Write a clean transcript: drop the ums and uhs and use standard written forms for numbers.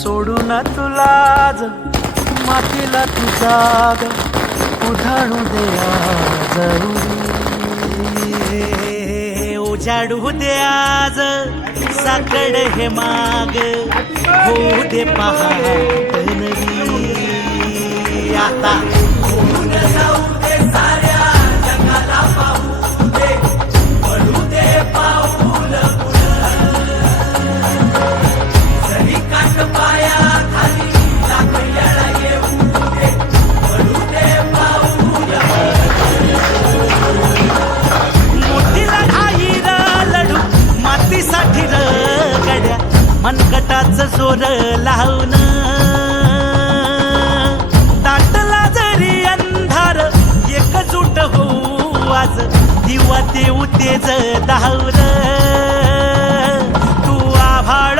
सोडून तुलाज मातीला तू जाग उधाणू दे आज उजाडू दे आज साकड हे माग होऊ दे पहाट नवी आता होऊन जाऊ दे साऱ्या जगाला पाहू दे पडू दे पाऊल जरी काट पाया खाली लाख येळा येऊ दे पडू दे पाऊल मोठी लढाई र लढू मातीसाठी र गड्या मनगटाचं जोर लावून दाटला जरी अंधार एकजूट होऊ आज दिवा देऊ तेज दावर तू आभाळ